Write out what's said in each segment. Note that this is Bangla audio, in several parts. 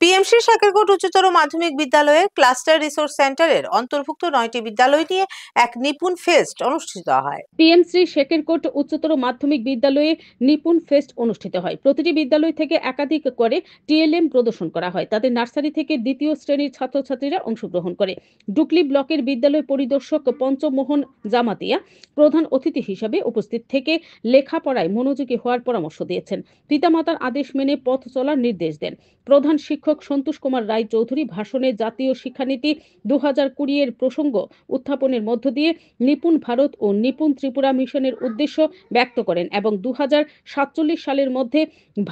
পিএমসি শাকেরকোট উচ্চতর মাধ্যমিক বিদ্যালয়ের ক্লাস্টার রিসোর্স সেন্টারের অন্তর্ভুক্ত 9টি বিদ্যালয় নিয়ে এক নিপুণ ফেস্ট অনুষ্ঠিত হয়। পিএমসি শাকেরকোট উচ্চতর মাধ্যমিক বিদ্যালয়ে নিপুণ ফেস্ট অনুষ্ঠিত হয়। প্রতিটি বিদ্যালয় থেকে একাধিক করে টিএলএম প্রদর্শন করা হয়। তাদের নার্সারি থেকে দ্বিতীয় শ্রেণীর ছাত্রছাত্রীরা অংশগ্রহণ করে। ডুকলি ব্লকের বিদ্যালয় পরিদর্শক পঞ্চমোহন জামাতিয়া প্রধান অতিথি হিসেবে উপস্থিত থেকে লেখাপড়ায় মনোযোগী হওয়ার পরামর্শ দিয়েছেন। পিতামাতার আদেশ মেনে পথ চলার নির্দেশ দেন। প্রধান শিক্ষক সন্তোষ কুমার রায় চৌধুরী ভাষণে জাতীয় শিক্ষানীতি 2020 এর প্রসঙ্গ উত্থাপনের মধ্য দিয়ে নিপুণ ভারত ও নিপুণ ত্রিপুরা মিশনের উদ্দেশ্য ব্যক্ত করেন এবং 2047 সালের মধ্যে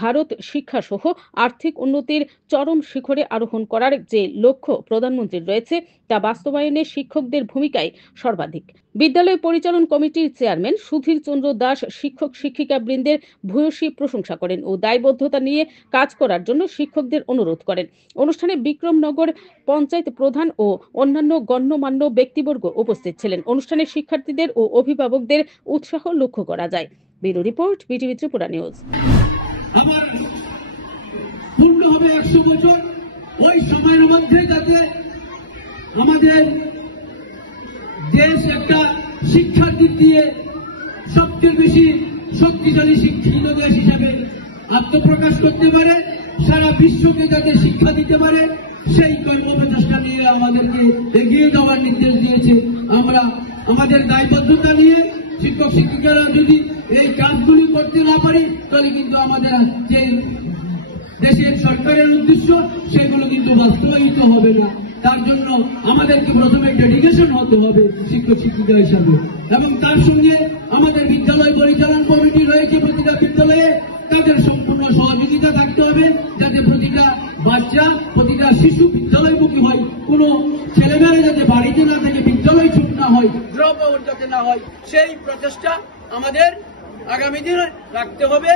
ভারত শিক্ষা সহ আর্থিক উন্নতির চরম শিখরে আরোহণ করার যে লক্ষ্য প্রধানমন্ত্রীর রয়েছে তা বাস্তবায়নে শিক্ষকদের ভূমিকায় সর্বাধিক। বিদ্যালয় পরিচালন কমিটির চেয়ারম্যান সুধীর চন্দ্র দাস শিক্ষক শিক্ষিকা বৃন্দের ভূয়সী প্রশংসা করেন ও দায়বদ্ধতা নিয়ে কাজ করার জন্য শিক্ষকদের অনুরোধ করেন। অনুষ্ঠানে বিক্রমনগর পঞ্চায়েত প্রধান ও অন্যান্য গণ্যমান্য ব্যক্তিবর্গ উপস্থিত ছিলেন। অনুষ্ঠানে শিক্ষার্থীদের ও অভিভাবকদের উৎসাহ লক্ষ্য করা যায়। Bureau report, BTV Tripura news. পূর্ণ হবে 100 বছর, ওই সময়ের মধ্যে যাতে আমাদের দেশ একটা শিক্ষার দিক দিয়ে সবচেয়ে বেশি শক্তিশালী শিক্ষিত দেশ হিসাবে আত্মপ্রকাশ করতে পারে, সারা বিশ্বকে যাতে শিক্ষা দিতে পারে, সেই কর্মপ্রচেষ্টা নিয়ে আমাদেরকে এগিয়ে যাওয়ার নির্দেশ দিয়েছে। আমরা আমাদের দায়বদ্ধতা নিয়ে শিক্ষক শিক্ষিকারা যদি এই কাজগুলি করতে না পারি তাহলে কিন্তু আমাদের যে দেশের সরকারের উদ্দেশ্য সেগুলো কিন্তু বাস্তবায়িত হবে না। তার জন্য আমাদেরকে প্রথমে ডেডিকেশন হতে হবে শিক্ষক শিক্ষিকা হিসাবে, এবং তার সঙ্গে আমাদের বিদ্যালয় পরিচালন কমিটি রয়েছে প্রতিটা বিদ্যালয়ে, তাদের সম্পূর্ণ সহযোগিতা থাকতে হবে যাতে প্রতিটা বাচ্চা প্রতিটা শিশু বিদ্যালয়মুখী হয়, কোনো ছেলেমেয়েরা যাতে বাড়িতে না থেকে বিদ্যালয় ছুট না হয়, ড্রপ আউট যাতে না হয়, সেই প্রচেষ্টা আমাদের আগামী দিনে রাখতে হবে।